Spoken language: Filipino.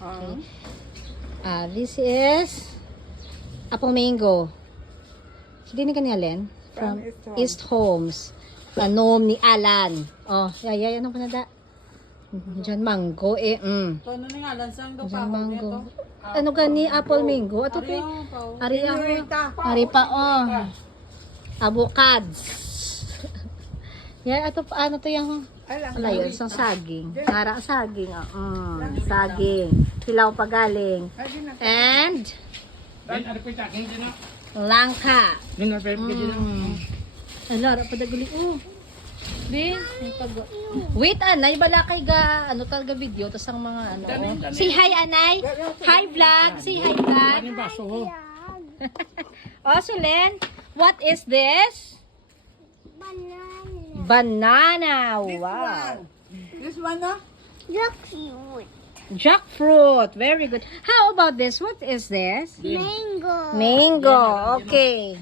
Okay. This is apple mango. Hindi ni kanila Len? From East Homes. Tanom ni Alan. Oh, yaya, ano pa na da? Diyan mango eh. Tono ni nga, lansang daw Diyan pa. mango. Ano gani apple mango? Ato kay Ari Ari pa oh. Avocados. Ato pa ano to yung wala yun, isang saging. Parang saging. Saging. Hilaw pa galing. And langka. Alara pa daguli. Di, wait anay, bala kay ga, ano talaga video, tas ang mga ano. Say hi anay. Hi vlog. Say hi vlog. Oh, Sulen, what is this? Banana. Wow. This one na? Jackfruit. Jackfruit. Very good. How about this? What is this? Mango. Mango. Okay.